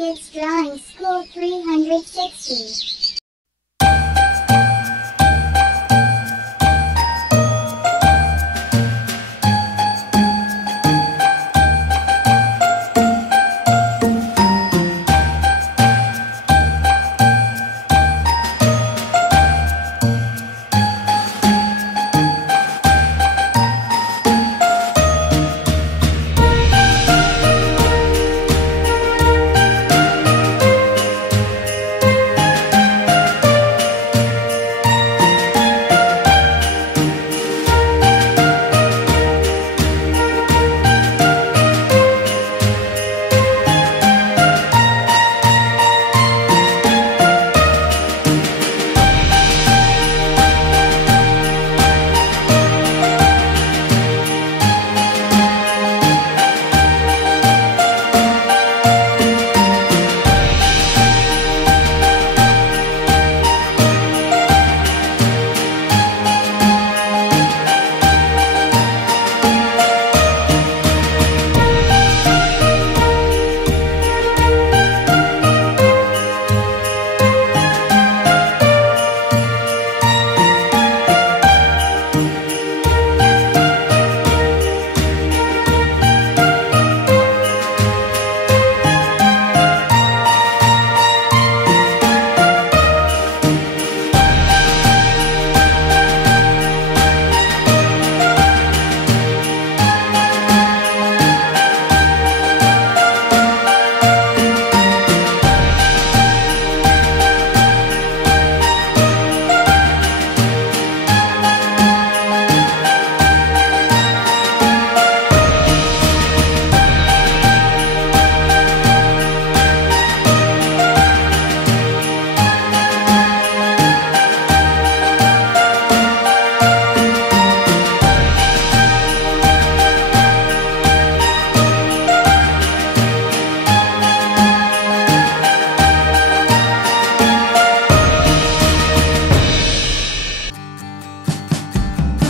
Kids Drawing School 360.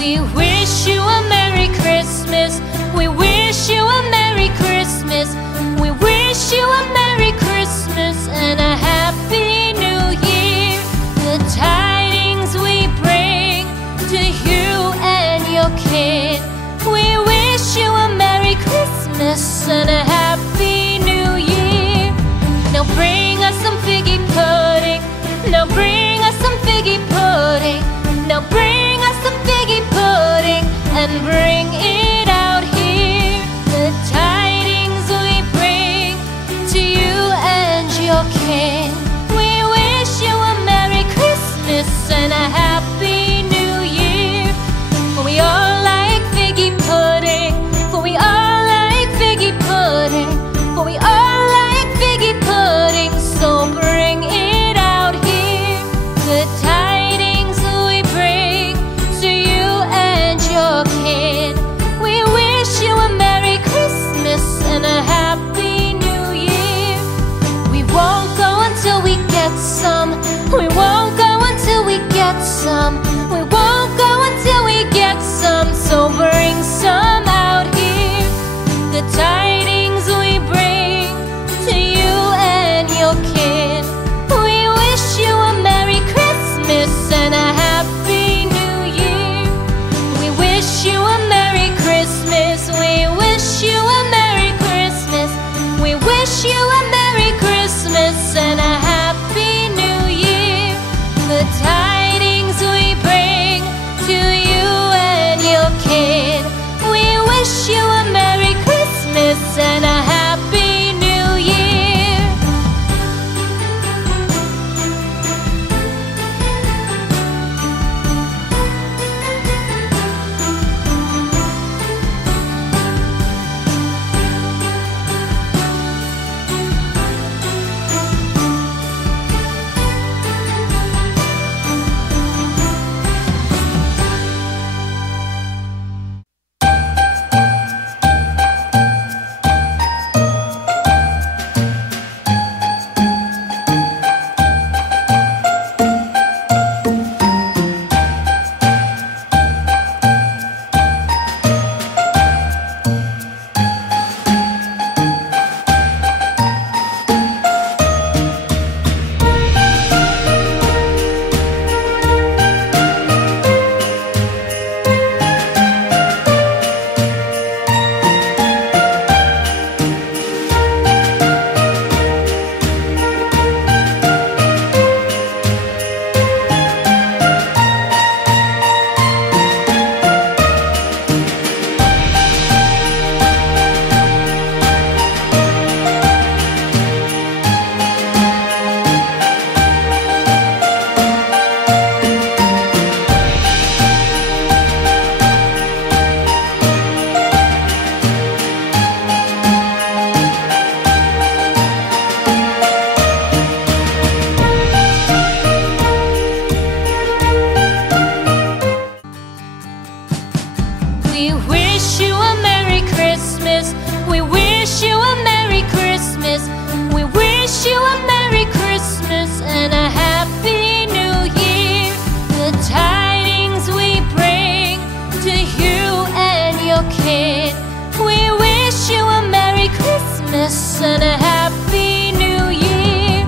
We wish you a Merry Christmas. We wish you a Merry Christmas. We wish you a Merry Christmas and a Happy New Year. The tidings we bring to you and your kid. We wish you a Merry Christmas and a Happy New Year. Now bring us some figgy pudding. Now bring us some figgy pudding. Now bring us some figgy pudding and bring it out here. The tidings we bring to you and your kin. We wish you a Merry Christmas and a Happy New Year. For we all like figgy pudding. For we all like figgy pudding. For we all like figgy pudding. So bring it out here. The tidings we bring to you and your kid. We wish you a Merry Christmas and a Happy New Year. We won't go until we get some. We won't go until we get some. We wish you a Merry Christmas and a Happy New Year.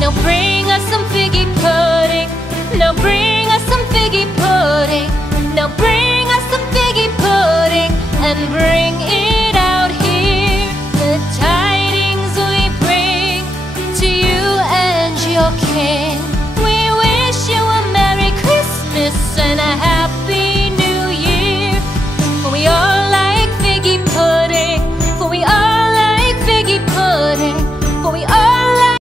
Now bring us some figgy pudding. Now bring us some figgy pudding. Now bring us some figgy pudding and bring it out here. The tidings we bring to you and your king. We wish you a Merry Christmas and